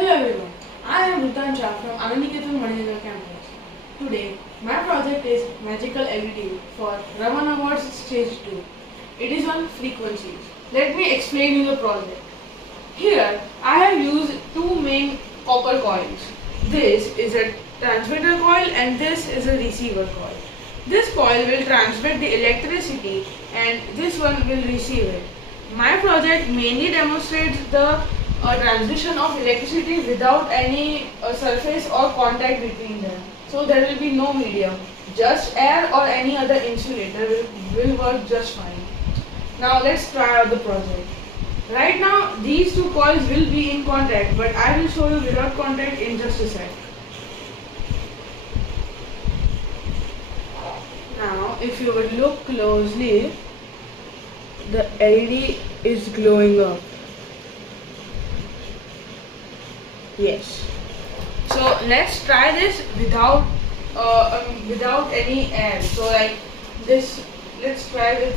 Hello everyone, I am Vrutant from Anandiketan Maninagar campus. Today, my project is Magical LED for Raman Awards Stage 2. It is on frequencies. Let me explain you the project. Here, I have used two main copper coils. This is a transmitter coil and this is a receiver coil. This coil will transmit the electricity and this one will receive it. My project mainly demonstrates the transmission of electricity without any surface or contact between them. So there will be no medium. Just air or any other insulator will work just fine. Now let's try out the project. Right now these two coils will be in contact, but I will show you without contact in just a sec. Now if you would look closely, the LED is glowing up. Yes. So let's try this without any air. So like this, let's try it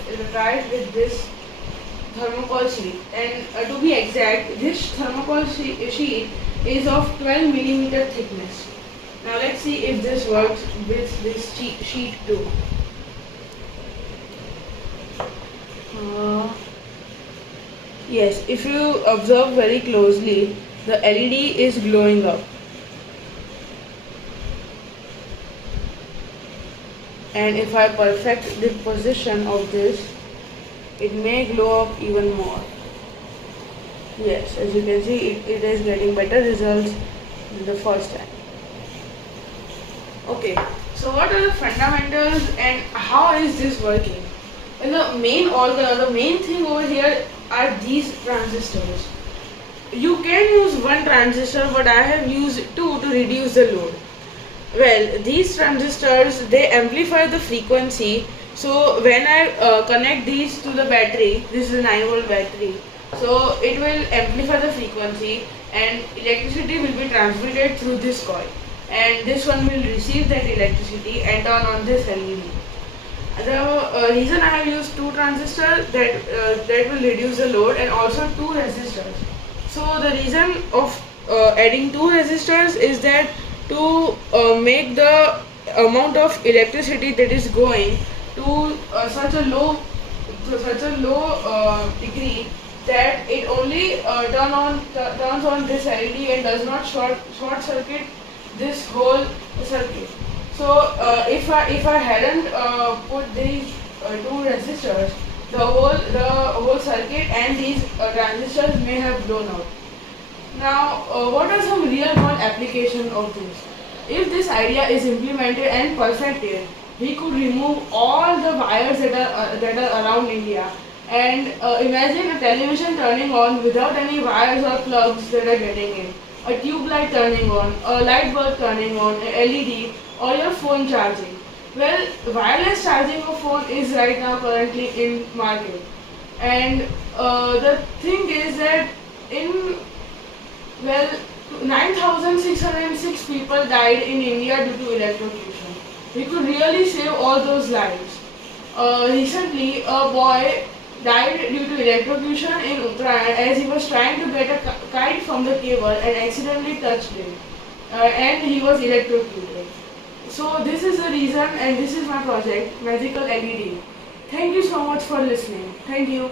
with this thermocol sheet. And to be exact, this thermocol sheet is of 12 millimeter thickness. Now let's see if this works with this sheet too. Yes, if you observe very closely, the LED is glowing up. And if I perfect the position of this, it may glow up even more. Yes, as you can see, it is getting better results than the first time. Okay, so what are the fundamentals and how is this working? Well, the main thing over here are these transistors. You can use one transistor, but I have used two to reduce the load. Well, these transistors, they amplify the frequency. So when I connect these to the battery, this is a 9-volt battery, so it will amplify the frequency and electricity will be transmitted through this coil, and this one will receive that electricity and turn on this LED. The reason I have used two transistors, that will reduce the load, and also two resistors. So the reason of adding two resistors is that to make the amount of electricity that is going to such a low degree that it only turns on this LED and does not short circuit this whole circuit. So if I hadn't put these two resistors, the whole circuit and these transistors may have blown out. Now, what are some real world applications of this? If this idea is implemented and perfected, we could remove all the wires that are around India, and imagine a television turning on without any wires or plugs that are getting in, a tube light turning on, a light bulb turning on, an LED, or your phone charging. Well, wireless charging of phone is right now currently in market, and the thing is that 9,606 people died in India due to electrocution. We could really save all those lives. Recently, a boy died due to electrocution in Uttarayan as he was trying to get a kite from the cable and accidentally touched it, and he was electrocuted. So this is the reason, and this is my project, Magical LED. Thank you so much for listening. Thank you.